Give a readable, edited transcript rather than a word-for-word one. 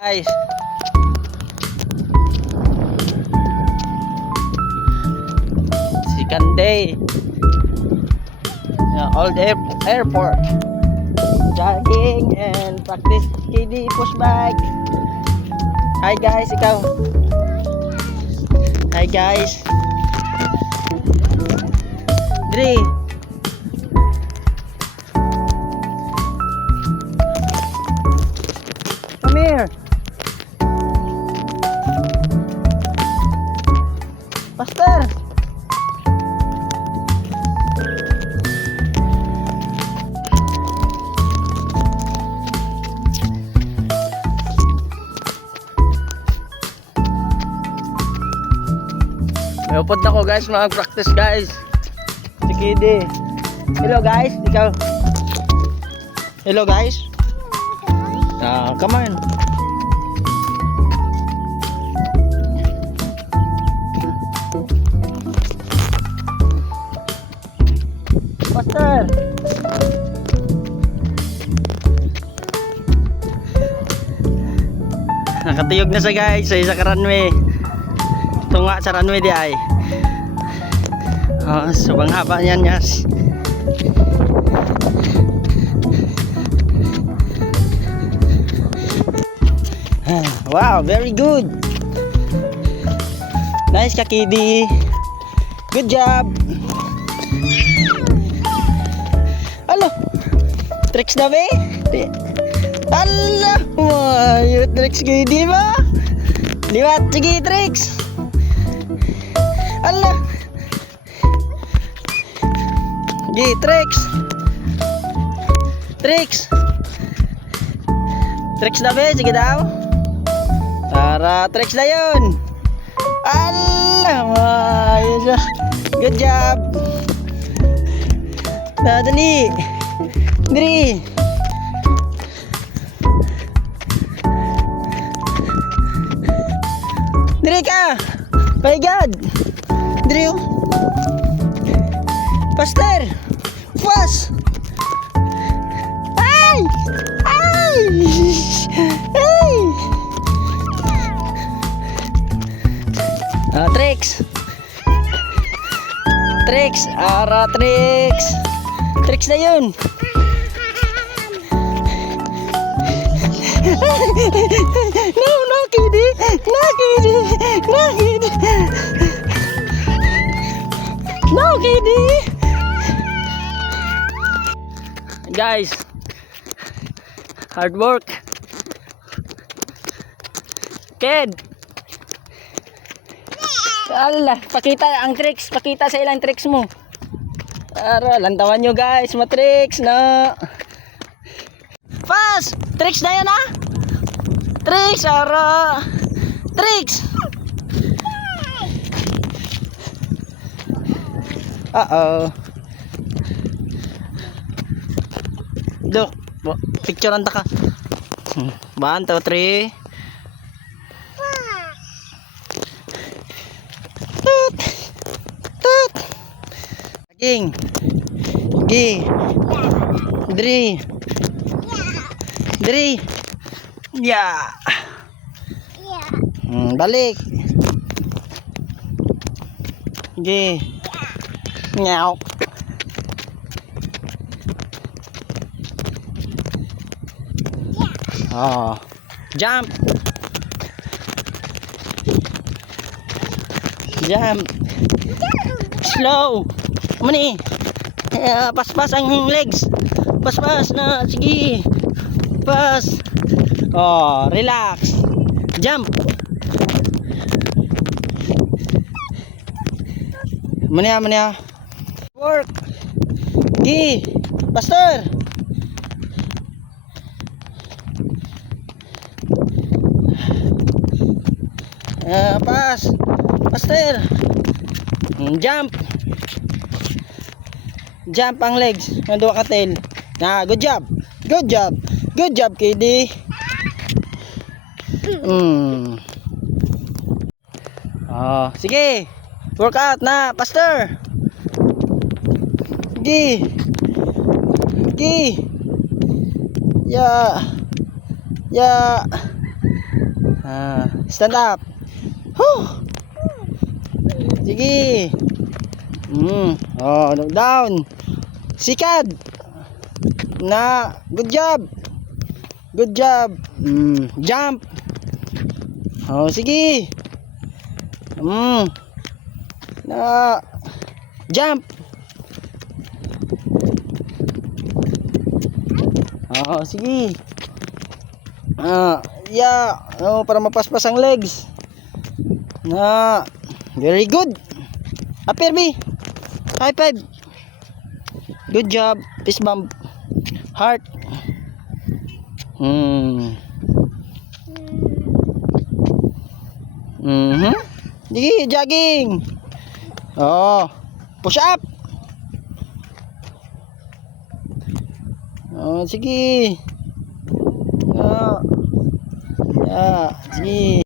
Guys, second day, old airport, jogging and practice KD push bike. Hi guys, ikaw. Hi guys. Dre. Come here. Pastor. May upod na ko guys, mag-practice guys. Si Kiddy. Hello guys, ikaw. Hello guys. Come on. Pastor. Nakatiyog na sa guys sa isa ka runway. Tunga sa runway di ay. Subang haba niyan guys. Wow, very good. Nice ka Kiddy. Good job. Alo, tricks na be? Allah, wow, yung tricks Kiddy ba? Liwat, sige tricks. Allah. Sige, tricks. Tricks. Tricks na be, sige daw. Tara, tricks na yun. Allah, ayos. Good job. Dali. Diri. Diri ka. Paigad. Diri oh. Pastor. Fast. Ay! Ay! Ay! Tricks. Tricks. Tricks. Tricks na yun. No, Kiddy. No, Kiddy. No, Kiddy. No, Kiddy. Guys, hard work. Kid. Allah, pakita ang tricks, pakita sa ilang tricks mo. Para lantawan nyo guys, matricks na. Fast! Tricks na yan ha? Tricks, ara. Tricks. Dok, picture anta ka. 1, 2, 3. Ging. Gi. Dri. Dri. Ya. Balik. Gi. Nyao. Jump. Jump. Slow. Mani. Pas-pas ang legs. Pas-pas na. Sige. Pas. Relax. Jump. Mani. Work. Gi. Pastor. Pas. Pastor. Jump. Jump ang legs. Nandun ka tail. Good job. Good job. Good job, Kiddy. Sige. Workout na, Pastor. Gi. Gi. Ya. Stand up. Huh. Sige. Oh, look down. Sikad. Na, good job. Good job. Jump. Oh, sige. Na, jump. Oh, sige. Yeah. Oh, para mapaspas ang legs. Na, very good. Up here, B. High five. Good job. Fist bump. Heart. Sige, jogging. Oh, push up. Oh, sige. Yeah, sige.